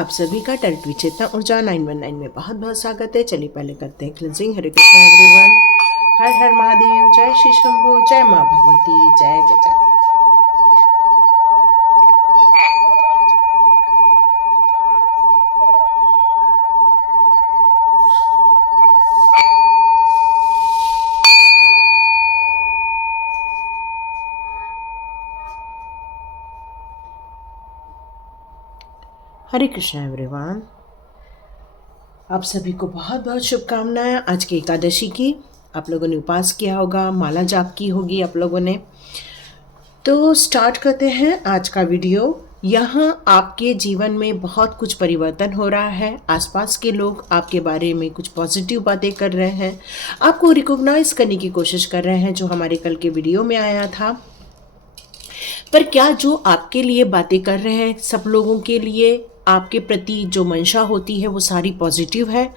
आप सभी का टर्टवी चेतना ऊर्जा 919 में बहुत बहुत स्वागत है। चलिए पहले करते हैं क्लिनजिंग। हरे कृष्णा एवरीवन। हर हर महादेव। जय श्री शंभू। जय माँ भगवती। जय गजा। हरे कृष्णा एवरीवन। आप सभी को बहुत बहुत शुभकामनाएं आज की एकादशी की। आप लोगों ने उपास किया होगा, माला जाप की होगी आप लोगों ने। तो स्टार्ट करते हैं आज का वीडियो। यहाँ आपके जीवन में बहुत कुछ परिवर्तन हो रहा है। आसपास के लोग आपके बारे में कुछ पॉजिटिव बातें कर रहे हैं, आपको रिकॉग्नाइज करने की कोशिश कर रहे हैं, जो हमारे कल के वीडियो में आया था। पर क्या जो आपके लिए बातें कर रहे हैं, सब लोगों के लिए आपके प्रति जो मंशा होती है वो सारी पॉजिटिव है,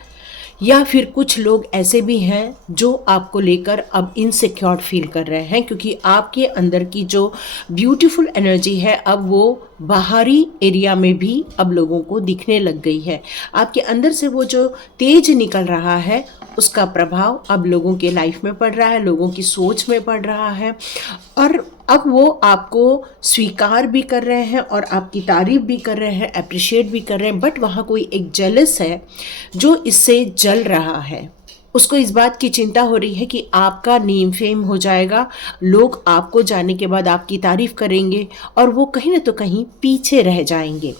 या फिर कुछ लोग ऐसे भी हैं जो आपको लेकर अब इनसिक्योर फील कर रहे हैं, क्योंकि आपके अंदर की जो ब्यूटीफुल एनर्जी है अब वो बाहरी एरिया में भी अब लोगों को दिखने लग गई है। आपके अंदर से वो जो तेज निकल रहा है उसका प्रभाव अब लोगों के लाइफ में पड़ रहा है, लोगों की सोच में पड़ रहा है, और अब वो आपको स्वीकार भी कर रहे हैं और आपकी तारीफ भी कर रहे हैं, अप्रिशिएट भी कर रहे हैं। बट वहाँ कोई एक जेलस है जो इससे जल रहा है। उसको इस बात की चिंता हो रही है कि आपका नेम फेम हो जाएगा, लोग आपको जाने के बाद आपकी तारीफ करेंगे और वो कहीं ना तो कहीं पीछे रह जाएंगे।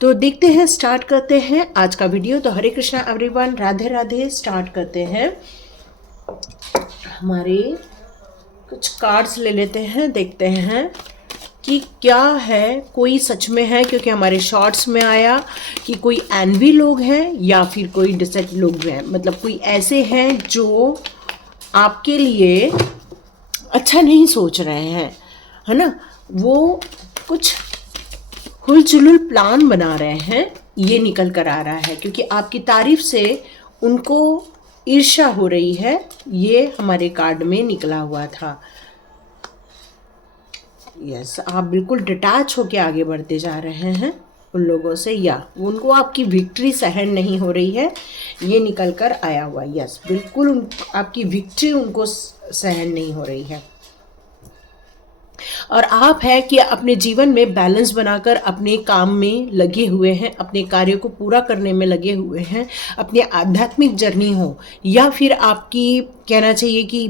तो देखते हैं, स्टार्ट करते हैं आज का वीडियो। तो हरे कृष्णा एवरीवन, राधे राधे। स्टार्ट करते हैं। हमारे कुछ कार्ड्स ले लेते हैं, देखते हैं कि क्या है, कोई सच में है, क्योंकि हमारे शॉर्ट्स में आया कि कोई एनवी लोग हैं या फिर कोई डिसेट लोग हैं, मतलब कोई ऐसे हैं जो आपके लिए अच्छा नहीं सोच रहे हैं, है ना। वो कुछ हुलचुलुल प्लान बना रहे हैं, ये निकल कर आ रहा है, क्योंकि आपकी तारीफ से उनको ईर्ष्या हो रही है। ये हमारे कार्ड में निकला हुआ था। यस, आप बिल्कुल डिटैच होके आगे बढ़ते जा रहे हैं उन लोगों से, या उनको आपकी विक्ट्री सहन नहीं हो रही है, ये निकल कर आया हुआ। यस, बिल्कुल आपकी विक्ट्री उनको सहन नहीं हो रही है। और आप है कि अपने जीवन में बैलेंस बनाकर अपने काम में लगे हुए हैं, अपने कार्यों को पूरा करने में लगे हुए हैं, अपनी आध्यात्मिक जर्नी हो या फिर आपकी कहना चाहिए कि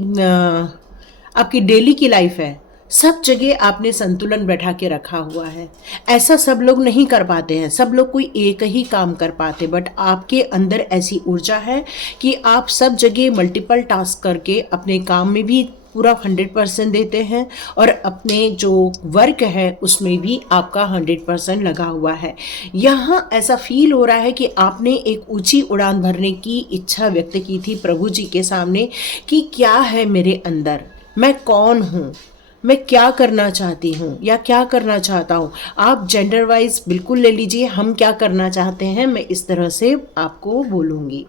आपकी डेली की लाइफ है, सब जगह आपने संतुलन बैठा के रखा हुआ है। ऐसा सब लोग नहीं कर पाते हैं, सब लोग कोई एक ही काम कर पाते, बट आपके अंदर ऐसी ऊर्जा है कि आप सब जगह मल्टीपल टास्क करके अपने काम में भी पूरा 100% देते हैं और अपने जो वर्क है उसमें भी आपका 100% लगा हुआ है। यहाँ ऐसा फील हो रहा है कि आपने एक ऊंची उड़ान भरने की इच्छा व्यक्त की थी प्रभु जी के सामने कि क्या है मेरे अंदर, मैं कौन हूँ, मैं क्या करना चाहती हूँ या क्या करना चाहता हूँ। आप जेंडर वाइज बिल्कुल ले लीजिए, हम क्या करना चाहते हैं, मैं इस तरह से आपको बोलूँगी।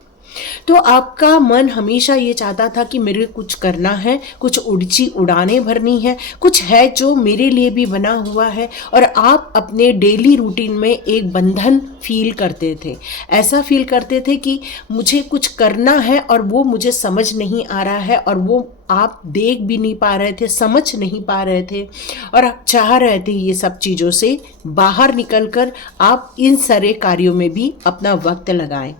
तो आपका मन हमेशा ये चाहता था कि मेरे कुछ करना है, कुछ ऊंची उड़ानें भरनी है, कुछ है जो मेरे लिए भी बना हुआ है, और आप अपने डेली रूटीन में एक बंधन फील करते थे। ऐसा फील करते थे कि मुझे कुछ करना है और वो मुझे समझ नहीं आ रहा है, और वो आप देख भी नहीं पा रहे थे, समझ नहीं पा रहे थे, और आप चाह रहे थे ये सब चीज़ों से बाहर निकलकर आप इन सारे कार्यों में भी अपना वक्त लगाएं।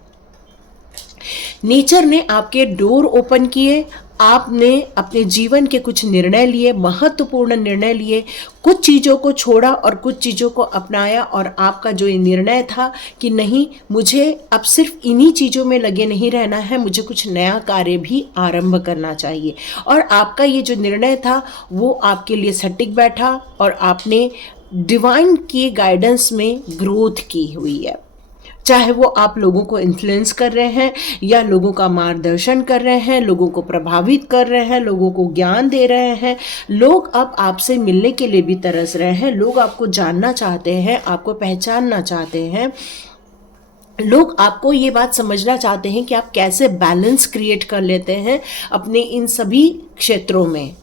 नेचर ने आपके डोर ओपन किए, आपने अपने जीवन के कुछ निर्णय लिए, महत्वपूर्ण निर्णय लिए, कुछ चीज़ों को छोड़ा और कुछ चीज़ों को अपनाया, और आपका जो ये निर्णय था कि नहीं, मुझे अब सिर्फ इन्हीं चीज़ों में लगे नहीं रहना है, मुझे कुछ नया कार्य भी आरंभ करना चाहिए। और आपका ये जो निर्णय था वो आपके लिए सटीक बैठा और आपने डिवाइन की गाइडेंस में ग्रोथ की हुई है। चाहे वो आप लोगों को इन्फ्लुएंस कर रहे हैं या लोगों का मार्गदर्शन कर रहे हैं, लोगों को प्रभावित कर रहे हैं, लोगों को ज्ञान दे रहे हैं, लोग अब आपसे मिलने के लिए भी तरस रहे हैं, लोग आपको जानना चाहते हैं, आपको पहचानना चाहते हैं, लोग आपको ये बात समझना चाहते हैं कि आप कैसे बैलेंस क्रिएट कर लेते हैं अपने इन सभी क्षेत्रों में।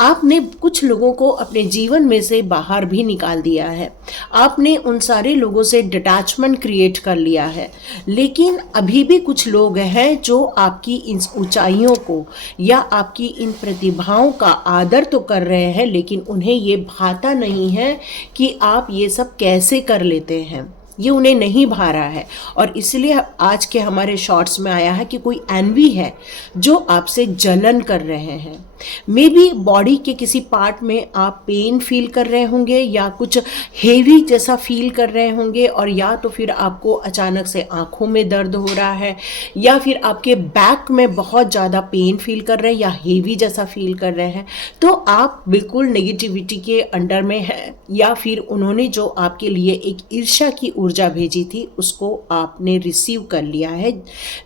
आपने कुछ लोगों को अपने जीवन में से बाहर भी निकाल दिया है, आपने उन सारे लोगों से डिटैचमेंट क्रिएट कर लिया है, लेकिन अभी भी कुछ लोग हैं जो आपकी इन ऊंचाइयों को या आपकी इन प्रतिभाओं का आदर तो कर रहे हैं, लेकिन उन्हें ये भाता नहीं है कि आप ये सब कैसे कर लेते हैं। ये उन्हें नहीं भा रहा है, और इसलिए आज के हमारे शॉर्ट्स में आया है कि कोई एनवी है जो आपसे जलन कर रहे हैं। मे बी बॉडी के किसी पार्ट में आप पेन फील कर रहे होंगे या कुछ हेवी जैसा फील कर रहे होंगे, और या तो फिर आपको अचानक से आंखों में दर्द हो रहा है, या फिर आपके बैक में बहुत ज़्यादा पेन फील कर रहे हैं या हेवी जैसा फील कर रहे हैं। तो आप बिल्कुल नेगेटिविटी के अंडर में हैं, या फिर उन्होंने जो आपके लिए एक ईर्ष्या की ऊर्जा भेजी थी उसको आपने रिसीव कर लिया है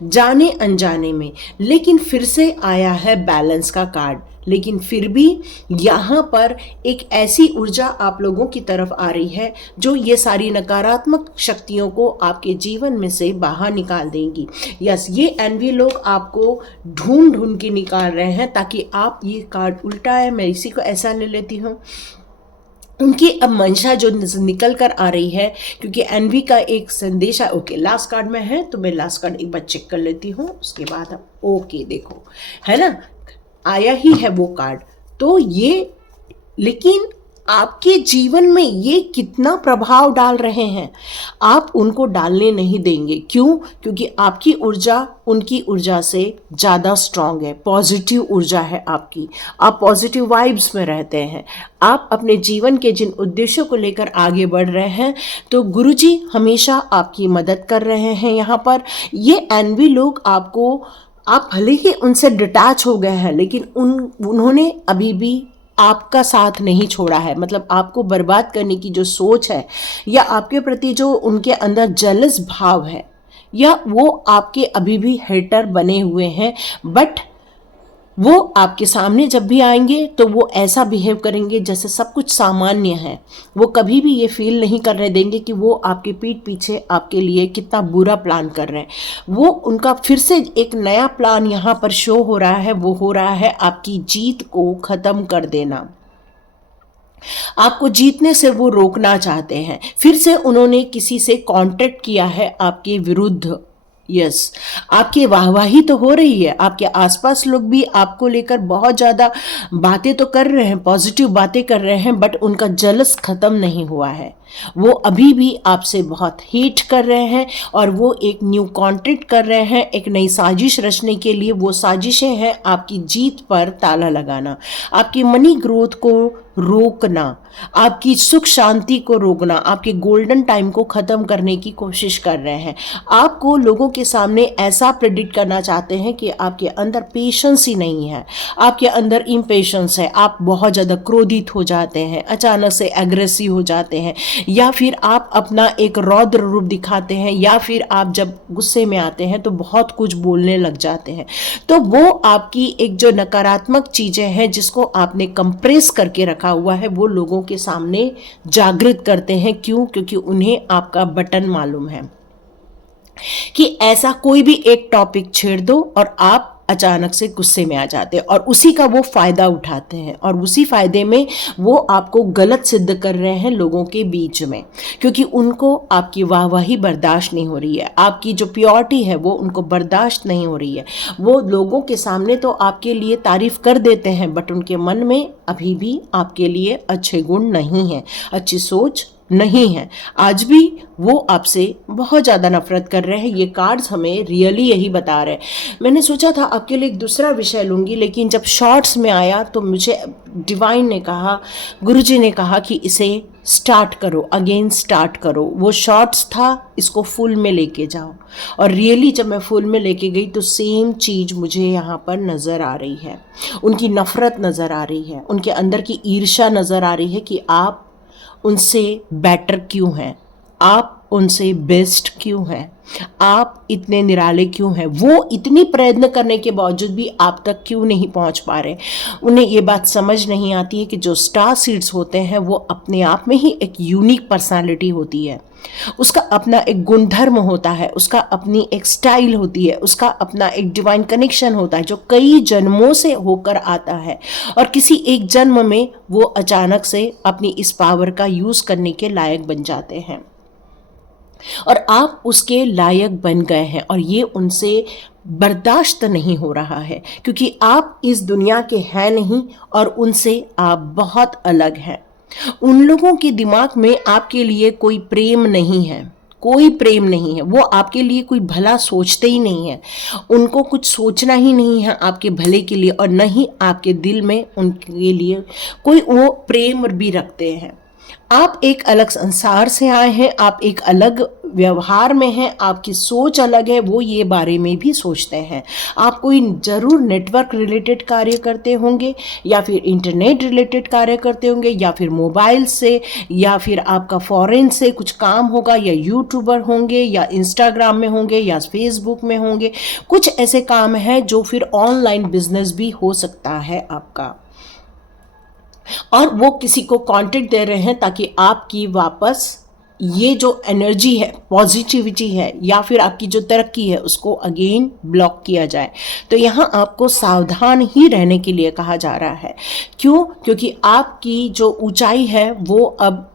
जाने अनजाने में। लेकिन फिर से आया है बैलेंस का कार्ड, लेकिन फिर भी यहाँ पर एक ऐसी ऊर्जा आप लोगों की तरफ आ रही है जो ये सारी नकारात्मक शक्तियों को आपके जीवन में से बाहर निकाल देंगी। यस, ये एनवी लोग आपको ढूंढ ढूंढ के निकाल रहे हैं ताकि आप, ये कार्ड उल्टा है, मैं इसी को ऐसा ले लेती हूँ, उनकी अब मंशा जो निकल कर आ रही है, क्योंकि एनवी का एक संदेश है। ओके, लास्ट कार्ड में है तो मैं लास्ट कार्ड एक बार चेक कर लेती हूँ, उसके बाद अब ओके देखो, है ना, आया ही है वो कार्ड। तो ये, लेकिन आपके जीवन में ये कितना प्रभाव डाल रहे हैं, आप उनको डालने नहीं देंगे। क्यों? क्योंकि आपकी ऊर्जा उनकी ऊर्जा से ज़्यादा स्ट्रांग है, पॉजिटिव ऊर्जा है आपकी, आप पॉजिटिव वाइब्स में रहते हैं, आप अपने जीवन के जिन उद्देश्यों को लेकर आगे बढ़ रहे हैं, तो गुरुजी हमेशा आपकी मदद कर रहे हैं। यहाँ पर ये एनवी लोग आपको, आप भले ही उनसे डिटैच हो गए हैं, लेकिन उन्होंने अभी भी आपका साथ नहीं छोड़ा है। मतलब आपको बर्बाद करने की जो सोच है, या आपके प्रति जो उनके अंदर जेलस भाव है, या वो आपके अभी भी हेटर बने हुए हैं, बट वो आपके सामने जब भी आएंगे तो वो ऐसा बिहेव करेंगे जैसे सब कुछ सामान्य है। वो कभी भी ये फील नहीं करने देंगे कि वो आपके पीठ पीछे आपके लिए कितना बुरा प्लान कर रहे हैं। वो, उनका फिर से एक नया प्लान यहाँ पर शो हो रहा है, वो हो रहा है आपकी जीत को ख़त्म कर देना। आपको जीतने से वो रोकना चाहते हैं। फिर से उन्होंने किसी से कॉन्ट्रैक्ट किया है आपके विरुद्ध। यस, आपकी वाहवाही तो हो रही है, आपके आसपास लोग भी आपको लेकर बहुत ज़्यादा बातें तो कर रहे हैं, पॉजिटिव बातें कर रहे हैं, बट उनका जलस ख़त्म नहीं हुआ है। वो अभी भी आपसे बहुत हेट कर रहे हैं, और वो एक न्यू कॉन्ट्रैक्ट कर रहे हैं, एक नई साजिश रचने के लिए। वो साजिशें हैं आपकी जीत पर ताला लगाना, आपकी मनी ग्रोथ को रोकना, आपकी सुख शांति को रोकना, आपके गोल्डन टाइम को ख़त्म करने की कोशिश कर रहे हैं। आपको लोगों के सामने ऐसा प्रेडिक्ट करना चाहते हैं कि आपके अंदर पेशेंस ही नहीं है, आपके अंदर इम्पेशेंस है, आप बहुत ज़्यादा क्रोधित हो जाते हैं, अचानक से एग्रेसिव हो जाते हैं, या फिर आप अपना एक रौद्र रूप दिखाते हैं, या फिर आप जब गुस्से में आते हैं तो बहुत कुछ बोलने लग जाते हैं। तो वो आपकी एक जो नकारात्मक चीज़ें हैं जिसको आपने कंप्रेस करके रखा हुआ है, वो लोगों के सामने जागृत करते हैं। क्यों? क्योंकि उन्हें आपका बटन मालूम है कि ऐसा कोई भी एक टॉपिक छेड़ दो और आप अचानक से गुस्से में आ जाते हैं, और उसी का वो फ़ायदा उठाते हैं, और उसी फ़ायदे में वो आपको गलत सिद्ध कर रहे हैं लोगों के बीच में, क्योंकि उनको आपकी वाहवाही बर्दाश्त नहीं हो रही है, आपकी जो प्योरिटी है वो उनको बर्दाश्त नहीं हो रही है। वो लोगों के सामने तो आपके लिए तारीफ़ कर देते हैं, बट उनके मन में अभी भी आपके लिए अच्छे गुण नहीं हैं, अच्छी सोच नहीं है। आज भी वो आपसे बहुत ज़्यादा नफरत कर रहे हैं। ये कार्ड्स हमें रियली यही बता रहे हैं। मैंने सोचा था आपके लिए एक दूसरा विषय लूँगी, लेकिन जब शॉर्ट्स में आया तो मुझे डिवाइन ने कहा, गुरुजी ने कहा कि इसे स्टार्ट करो, अगेन स्टार्ट करो। वो शॉर्ट्स था, इसको फुल में लेके जाओ। और रियली जब मैं फुल में लेके गई तो सेम चीज़ मुझे यहाँ पर नज़र आ रही है। उनकी नफ़रत नज़र आ रही है, उनके अंदर की ईर्ष्या नज़र आ रही है कि आप उनसे बेटर क्यों हैं, आप उनसे बेस्ट क्यों हैं? आप इतने निराले क्यों हैं? वो इतनी प्रयत्न करने के बावजूद भी आप तक क्यों नहीं पहुंच पा रहे? उन्हें ये बात समझ नहीं आती है कि जो स्टार सीड्स होते हैं वो अपने आप में ही एक यूनिक पर्सनालिटी होती है। उसका अपना एक गुणधर्म होता है, उसका अपनी एक स्टाइल होती है, उसका अपना एक डिवाइन कनेक्शन होता है जो कई जन्मों से होकर आता है, और किसी एक जन्म में वो अचानक से अपनी इस पावर का यूज करने के लायक बन जाते हैं और आप उसके लायक बन गए हैं और ये उनसे बर्दाश्त नहीं हो रहा है क्योंकि आप इस दुनिया के हैं नहीं और उनसे आप बहुत अलग हैं। उन लोगों के दिमाग में आपके लिए कोई प्रेम नहीं है, कोई प्रेम नहीं है। वो आपके लिए कोई भला सोचते ही नहीं है, उनको कुछ सोचना ही नहीं है आपके भले के लिए, और न ही आपके दिल में उनके लिए कोई वो प्रेम भी रखते हैं। आप एक अलग संसार से आए हैं, आप एक अलग व्यवहार में हैं, आपकी सोच अलग है, वो ये बारे में भी सोचते हैं। आप कोई ज़रूर नेटवर्क रिलेटेड कार्य करते होंगे या फिर इंटरनेट रिलेटेड कार्य करते होंगे या फिर मोबाइल से, या फिर आपका फॉरेन से कुछ काम होगा, या यूट्यूबर होंगे या इंस्टाग्राम में होंगे या फेसबुक में होंगे। कुछ ऐसे काम हैं जो फिर ऑनलाइन बिजनेस भी हो सकता है आपका, और वो किसी को कांटेक्ट दे रहे हैं ताकि आपकी वापस ये जो एनर्जी है, पॉजिटिविटी है, या फिर आपकी जो तरक्की है उसको अगेन ब्लॉक किया जाए। तो यहाँ आपको सावधान ही रहने के लिए कहा जा रहा है। क्यों? क्योंकि आपकी जो ऊंचाई है वो अब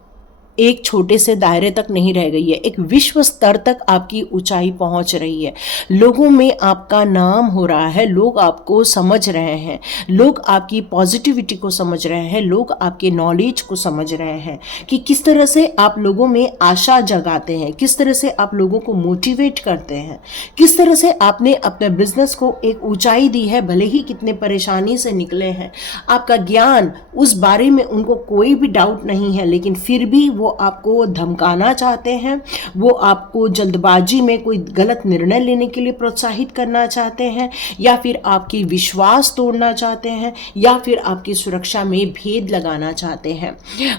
एक छोटे से दायरे तक नहीं रह गई है, एक विश्व स्तर तक आपकी ऊंचाई पहुंच रही है। लोगों में आपका नाम हो रहा है, लोग आपको समझ रहे हैं, लोग आपकी पॉजिटिविटी को समझ रहे हैं, लोग आपके नॉलेज को समझ रहे हैं कि किस तरह से आप लोगों में आशा जगाते हैं, किस तरह से आप लोगों को मोटिवेट करते हैं, किस तरह से आपने अपने बिजनेस को एक ऊंचाई दी है, भले ही कितने परेशानी से निकले हैं। आपका ज्ञान उस बारे में उनको कोई भी डाउट नहीं है, लेकिन फिर भी वो आपको धमकाना चाहते हैं, वो आपको जल्दबाजी में कोई गलत निर्णय लेने के लिए प्रोत्साहित करना चाहते हैं, या फिर आपकी विश्वास तोड़ना चाहते हैं, या फिर आपकी सुरक्षा में भेद लगाना चाहते हैं।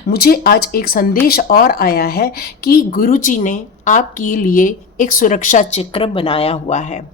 मुझे आज एक संदेश और आया है कि गुरुजी ने आपके लिए एक सुरक्षा चक्र बनाया हुआ है।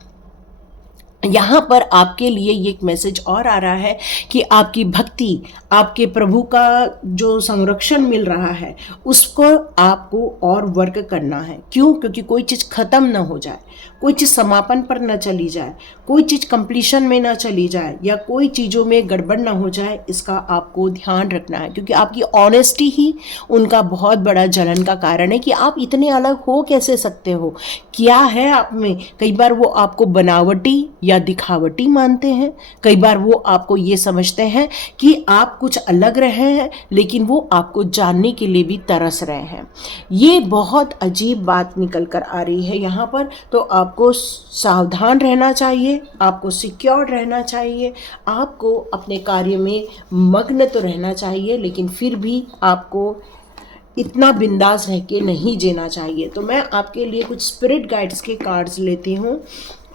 यहाँ पर आपके लिए ये एक मैसेज और आ रहा है कि आपकी भक्ति, आपके प्रभु का जो संरक्षण मिल रहा है उसको आपको और वर्क करना है। क्यों? क्योंकि कोई चीज़ ख़त्म ना हो जाए, कोई चीज़ समापन पर न चली जाए, कोई चीज़ कंप्लीशन में ना चली जाए, या कोई चीज़ों में गड़बड़ ना हो जाए, इसका आपको ध्यान रखना है। क्योंकि आपकी ऑनेस्टी ही उनका बहुत बड़ा जलन का कारण है कि आप इतने अलग हो कैसे सकते हो, क्या है आप में। कई बार वो आपको बनावटी या दिखावटी मानते हैं, कई बार वो आपको ये समझते हैं कि आप कुछ अलग रहे हैं, लेकिन वो आपको जानने के लिए भी तरस रहे हैं। ये बहुत अजीब बात निकल कर आ रही है यहाँ पर। तो आपको सावधान रहना चाहिए, आपको सिक्योर रहना चाहिए, आपको अपने कार्य में मग्न तो रहना चाहिए, लेकिन फिर भी आपको इतना बिंदास रह के नहीं जीना चाहिए। तो मैं आपके लिए कुछ स्पिरिट गाइड्स के कार्ड्स लेती हूँ,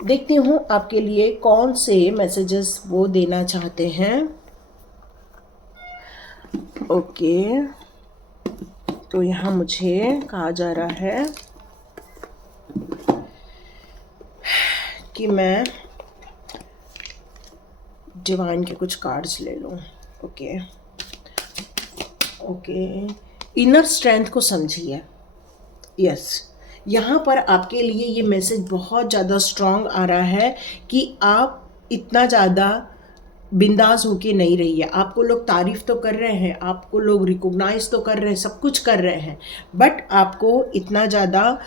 देखती हूँ आपके लिए कौन से मैसेजेस वो देना चाहते हैं। ओके, तो यहाँ मुझे कहा जा रहा है कि मैं डिवाइन के कुछ कार्ड्स ले लूँ। ओके, इनर स्ट्रेंथ को समझिए। यस, यहाँ पर आपके लिए ये मैसेज बहुत ज़्यादा स्ट्रॉन्ग आ रहा है कि आप इतना ज़्यादा बिंदास होके नहीं रही है। आपको लोग तारीफ़ तो कर रहे हैं, आपको लोग रिकॉग्नाइज तो कर रहे हैं, सब कुछ कर रहे हैं, बट आपको इतना ज़्यादा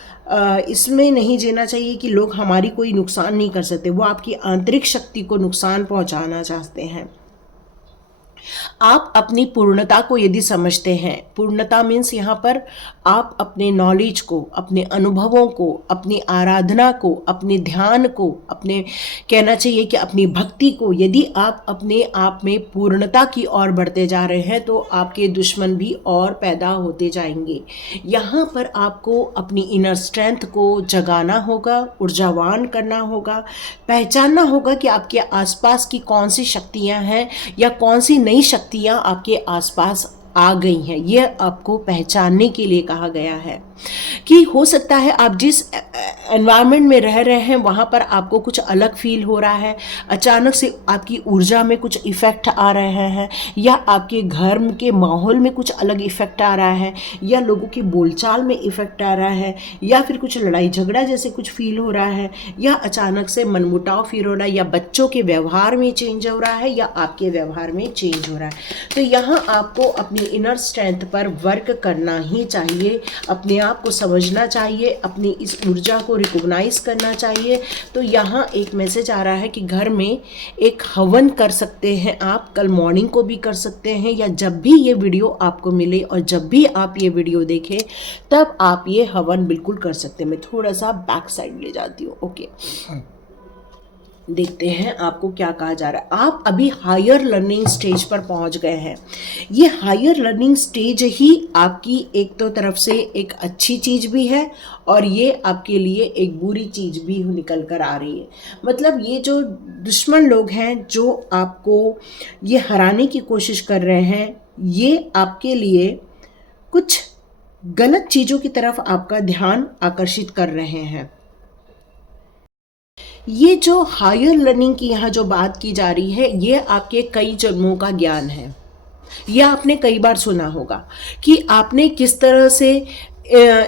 इसमें नहीं जीना चाहिए कि लोग हमारी कोई नुकसान नहीं कर सकते। वो आपकी आंतरिक शक्ति को नुकसान पहुंचाना चाहते हैं। आप अपनी पूर्णता को यदि समझते हैं, पूर्णता मीन्स यहाँ पर आप अपने नॉलेज को, अपने अनुभवों को, अपनी आराधना को, अपने ध्यान को, अपने कहना चाहिए कि अपनी भक्ति को, यदि आप अपने आप में पूर्णता की ओर बढ़ते जा रहे हैं तो आपके दुश्मन भी और पैदा होते जाएंगे। यहाँ पर आपको अपनी इनर स्ट्रेंथ को जगाना होगा, ऊर्जावान करना होगा, पहचानना होगा कि आपके आसपास की कौन सी शक्तियाँ हैं या कौन सी नई शक्तियाँ आपके आसपास आ गई हैं। ये आपको पहचानने के लिए कहा गया है कि हो सकता है आप जिस एनवायरनमेंट में रह रहे हैं वहाँ पर आपको कुछ अलग फील हो रहा है, अचानक से आपकी ऊर्जा में कुछ इफ़ेक्ट आ रहे हैं, या आपके घर के माहौल में कुछ अलग इफ़ेक्ट आ रहा है, या लोगों की बोलचाल में इफ़ेक्ट आ रहा है, या फिर कुछ लड़ाई झगड़ा जैसे कुछ फील हो रहा है, या अचानक से मनमुटाव फील हो रहा है, या बच्चों के व्यवहार में चेंज हो रहा है, या आपके व्यवहार में चेंज हो रहा है। तो यहाँ आपको अपनी इनर स्ट्रेंथ पर वर्क करना ही चाहिए, अपने आप को समझना चाहिए, अपनी इस ऊर्जा को रिकॉग्नाइज करना चाहिए। तो यहाँ एक मैसेज आ रहा है कि घर में एक हवन कर सकते हैं आप, कल मॉर्निंग को भी कर सकते हैं, या जब भी ये वीडियो आपको मिले और जब भी आप ये वीडियो देखें तब आप ये हवन बिल्कुल कर सकते हैं। मैं थोड़ा सा बैक साइड ले जाती हूँ। ओके, देखते हैं आपको क्या कहा जा रहा है। आप अभी हायर लर्निंग स्टेज पर पहुंच गए हैं। ये हायर लर्निंग स्टेज ही आपकी एक तो तरफ से एक अच्छी चीज़ भी है और ये आपके लिए एक बुरी चीज़ भी निकल कर आ रही है। मतलब ये जो दुश्मन लोग हैं जो आपको ये हराने की कोशिश कर रहे हैं, ये आपके लिए कुछ गलत चीज़ों की तरफ आपका ध्यान आकर्षित कर रहे हैं। ये जो हायर लर्निंग की यहाँ जो बात की जा रही है, ये आपके कई जन्मों का ज्ञान है। यह आपने कई बार सुना होगा कि आपने किस तरह से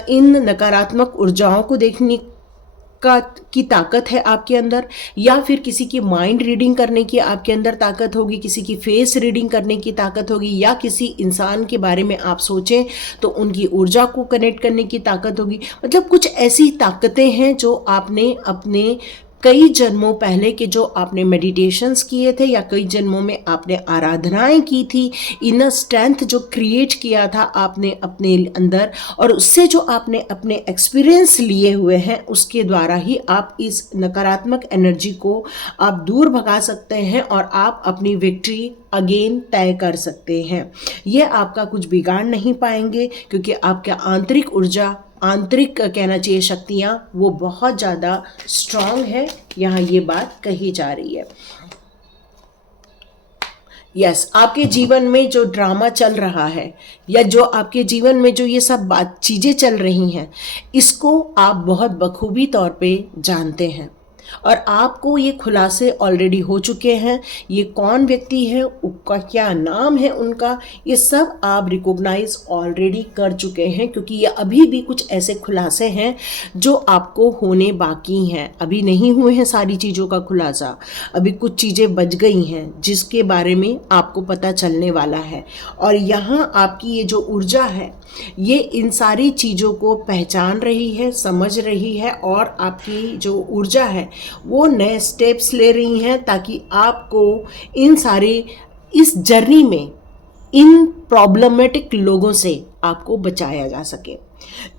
इन नकारात्मक ऊर्जाओं को देखने की ताकत है आपके अंदर, या फिर किसी की माइंड रीडिंग करने की आपके अंदर ताकत होगी, किसी की फेस रीडिंग करने की ताकत होगी, या किसी इंसान के बारे में आप सोचें तो उनकी ऊर्जा को कनेक्ट करने की ताकत होगी। मतलब कुछ ऐसी ताकतें हैं जो आपने अपने कई जन्मों पहले के जो आपने मेडिटेशंस किए थे, या कई जन्मों में आपने आराधनाएं की थी, इनर स्ट्रेंथ जो क्रिएट किया था आपने अपने अंदर, और उससे जो आपने अपने एक्सपीरियंस लिए हुए हैं, उसके द्वारा ही आप इस नकारात्मक एनर्जी को आप दूर भगा सकते हैं और आप अपनी विक्ट्री अगेन तय कर सकते हैं। ये आपका कुछ बिगाड़ नहीं पाएंगे, क्योंकि आपका आंतरिक ऊर्जा, आंतरिक कहना चाहिए शक्तियाँ, वो बहुत ज़्यादा स्ट्रांग है। यहाँ ये बात कही जा रही है। यस, आपके जीवन में जो ड्रामा चल रहा है, या जो आपके जीवन में जो ये सब चीज़ें चल रही हैं, इसको आप बहुत बखूबी तौर पे जानते हैं और आपको ये खुलासे ऑलरेडी हो चुके हैं। ये कौन व्यक्ति है, उसका क्या नाम है उनका, ये सब आप रिकॉग्नाइज ऑलरेडी कर चुके हैं, क्योंकि ये अभी भी कुछ ऐसे खुलासे हैं जो आपको होने बाकी हैं। अभी नहीं हुए हैं सारी चीज़ों का खुलासा, अभी कुछ चीज़ें बच गई हैं जिसके बारे में आपको पता चलने वाला है। और यहाँ आपकी ये जो ऊर्जा है, ये इन सारी चीज़ों को पहचान रही है, समझ रही है, और आपकी जो ऊर्जा है वो नए स्टेप्स ले रही हैं ताकि आपको इन सारे इस जर्नी में इन प्रॉब्लमेटिक लोगों से आपको बचाया जा सके।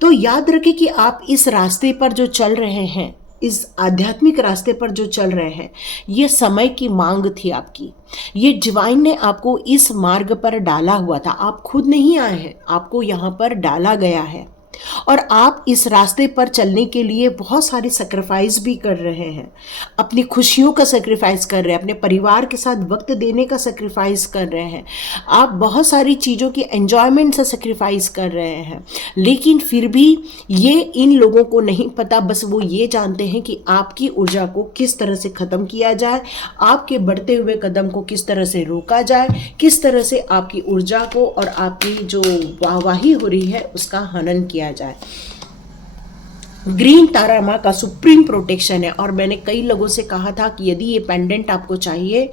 तो याद रखें कि आप इस रास्ते पर जो चल रहे हैं, इस आध्यात्मिक रास्ते पर जो चल रहे हैं, ये समय की मांग थी आपकी। ये डिवाइन ने आपको इस मार्ग पर डाला हुआ था, आप खुद नहीं आए हैं, आपको यहाँ पर डाला गया है। और आप इस रास्ते पर चलने के लिए बहुत सारी सेक्रीफाइस भी कर रहे हैं। अपनी खुशियों का सेक्रीफाइस कर रहे हैं, अपने परिवार के साथ वक्त देने का सेक्रीफाइस कर रहे हैं, आप बहुत सारी चीज़ों की एंजॉयमेंट से सेक्रीफाइस कर रहे हैं। लेकिन फिर भी ये इन लोगों को नहीं पता, बस वो ये जानते हैं कि आपकी ऊर्जा को किस तरह से ख़त्म किया जाए, आपके बढ़ते हुए कदम को किस तरह से रोका जाए, किस तरह से आपकी ऊर्जा को और आपकी जो वाहवाही हो रही है उसका हनन किया जाए। ग्रीन तारा माँ का सुप्रीम प्रोटेक्शन है। और मैंने कई लोगों से कहा था कि यदि ये पेंडेंट आपको चाहिए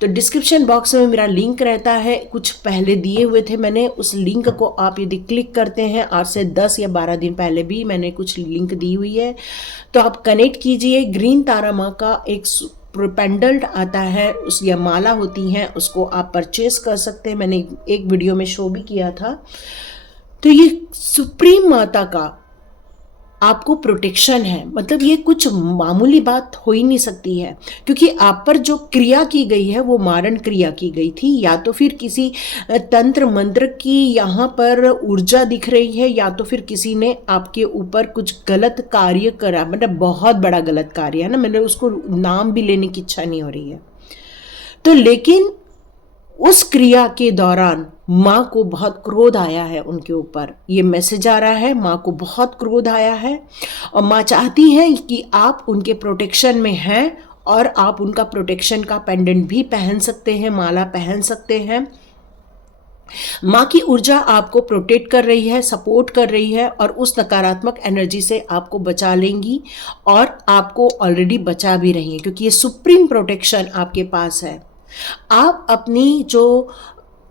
तो डिस्क्रिप्शन बॉक्स में मेरा लिंक रहता है, कुछ पहले दिए हुए थे मैंने, उस लिंक को आप यदि क्लिक करते हैं, आज से 10 या 12 दिन पहले भी मैंने कुछ लिंक दी हुई है, तो आप कनेक्ट कीजिए। ग्रीन तारा माँ का एक पेंडेंट आता है, उस या माला होती हैं, उसको आप परचेस कर सकते हैं। मैंने एक वीडियो में शो भी किया था। तो ये सुप्रीम माता का आपको प्रोटेक्शन है, मतलब ये कुछ मामूली बात हो ही नहीं सकती है, क्योंकि आप पर जो क्रिया की गई है वो मारण क्रिया की गई थी, या तो फिर किसी तंत्र मंत्र की यहाँ पर ऊर्जा दिख रही है, या तो फिर किसी ने आपके ऊपर कुछ गलत कार्य करा, मतलब बहुत बड़ा गलत कार्य है ना, मैंने उसको नाम भी लेने की इच्छा नहीं हो रही है। तो लेकिन उस क्रिया के दौरान माँ को बहुत क्रोध आया है उनके ऊपर। ये मैसेज आ रहा है, माँ को बहुत क्रोध आया है और माँ चाहती हैं कि आप उनके प्रोटेक्शन में हैं और आप उनका प्रोटेक्शन का पेंडेंट भी पहन सकते हैं, माला पहन सकते हैं। माँ की ऊर्जा आपको प्रोटेक्ट कर रही है, सपोर्ट कर रही है और उस नकारात्मक एनर्जी से आपको बचा लेंगी और आपको ऑलरेडी बचा भी रही है, क्योंकि ये सुप्रीम प्रोटेक्शन आपके पास है। आप अपनी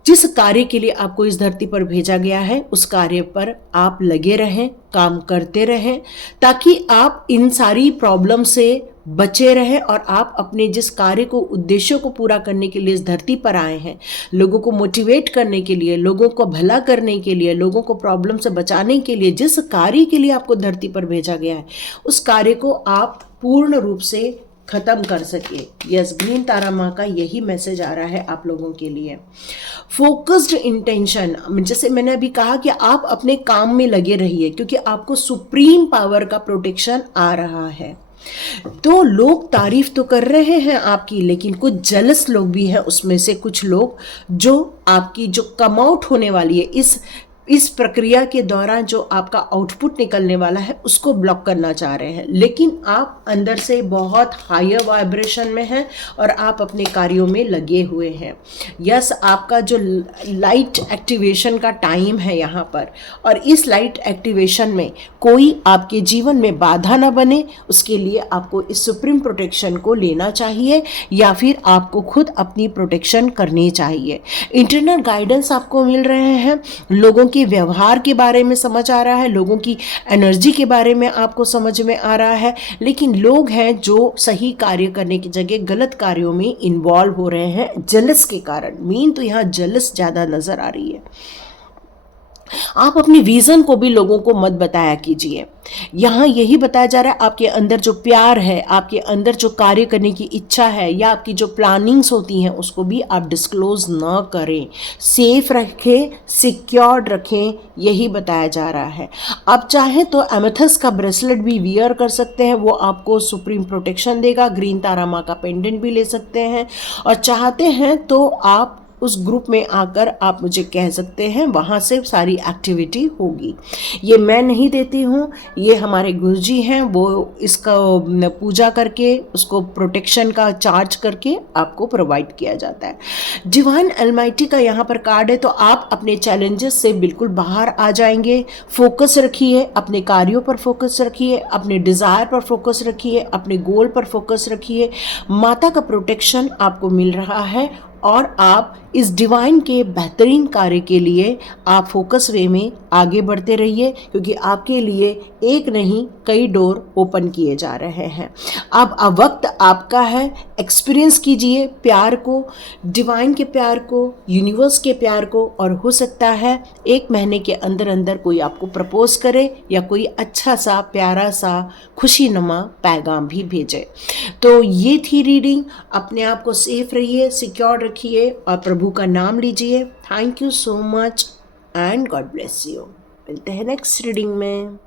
जिस कार्य के लिए आपको इस धरती पर भेजा गया है उस कार्य पर आप लगे रहें, काम करते रहें, ताकि आप इन सारी प्रॉब्लम से बचे रहें और आप अपने जिस कार्य को, उद्देश्यों को पूरा करने के लिए इस धरती पर आए हैं, लोगों को मोटिवेट करने के लिए, लोगों को भला करने के लिए, लोगों को प्रॉब्लम से बचाने के लिए, जिस कार्य के लिए आपको धरती पर भेजा गया है उस कार्य को आप पूर्ण रूप से खत्म कर सके। यस, ग्रीन तारा माँ का यही मैसेज आ रहा है आप लोगों के लिए। फोकस्ड इंटेंशन, जैसे मैंने अभी कहा कि आप अपने काम में लगे रहिए, क्योंकि आपको सुप्रीम पावर का प्रोटेक्शन आ रहा है। तो लोग तारीफ तो कर रहे हैं आपकी, लेकिन कुछ जेलस लोग भी हैं उसमें से कुछ लोग जो आपकी जो कम आउट होने वाली है इस प्रक्रिया के दौरान जो आपका आउटपुट निकलने वाला है उसको ब्लॉक करना चाह रहे हैं। लेकिन आप अंदर से बहुत हायर वाइब्रेशन में हैं और आप अपने कार्यों में लगे हुए हैं। यस, आपका जो लाइट एक्टिवेशन का टाइम है यहाँ पर, और इस लाइट एक्टिवेशन में कोई आपके जीवन में बाधा ना बने, उसके लिए आपको इस सुप्रीम प्रोटेक्शन को लेना चाहिए या फिर आपको खुद अपनी प्रोटेक्शन करनी चाहिए। इंटरनल गाइडेंस आपको मिल रहे हैं, लोगों के व्यवहार के बारे में समझ आ रहा है, लोगों की एनर्जी के बारे में आपको समझ में आ रहा है। लेकिन लोग हैं जो सही कार्य करने की जगह गलत कार्यों में इन्वॉल्व हो रहे हैं जेलस के कारण। मेन तो यहाँ जेलस ज़्यादा नज़र आ रही है। आप अपनी विजन को भी लोगों को मत बताया कीजिए। यहाँ यही बताया जा रहा है, आपके अंदर जो प्यार है, आपके अंदर जो कार्य करने की इच्छा है या आपकी जो प्लानिंग्स होती हैं उसको भी आप डिस्क्लोज ना करें, सेफ रखें, सिक्योर्ड रखें, यही बताया जा रहा है। आप चाहें तो एमेथस का ब्रेसलेट भी वियर कर सकते हैं, वो आपको सुप्रीम प्रोटेक्शन देगा। ग्रीन तारा माँ का पेंडेंट भी ले सकते हैं और चाहते हैं तो आप उस ग्रुप में आकर आप मुझे कह सकते हैं, वहाँ से सारी एक्टिविटी होगी। ये मैं नहीं देती हूँ, ये हमारे गुरुजी हैं, वो इसका पूजा करके उसको प्रोटेक्शन का चार्ज करके आपको प्रोवाइड किया जाता है। डिवाइन अलमाइटी का यहाँ पर कार्ड है, तो आप अपने चैलेंजेस से बिल्कुल बाहर आ जाएंगे। फोकस रखिए, अपने कार्यों पर फोकस रखिए, अपने डिज़ायर पर फोकस रखिए, अपने गोल पर फोकस रखिए। माता का प्रोटेक्शन आपको मिल रहा है और आप इस डिवाइन के बेहतरीन कार्य के लिए आप फोकस वे में आगे बढ़ते रहिए, क्योंकि आपके लिए एक नहीं कई डोर ओपन किए जा रहे हैं। अब वक्त आपका है, एक्सपीरियंस कीजिए प्यार को, डिवाइन के प्यार को, यूनिवर्स के प्यार को, और हो सकता है 1 महीने के अंदर अंदर कोई आपको प्रपोज करे या कोई अच्छा सा प्यारा सा खुशीनुमा पैगाम भी भेजे। तो ये थी रीडिंग। अपने आप को सेफ रहिए, सिक्योर रखिए और प्रभु का नाम लीजिए। Thank you so much and God bless you. मिलते हैं नेक्स्ट रीडिंग में।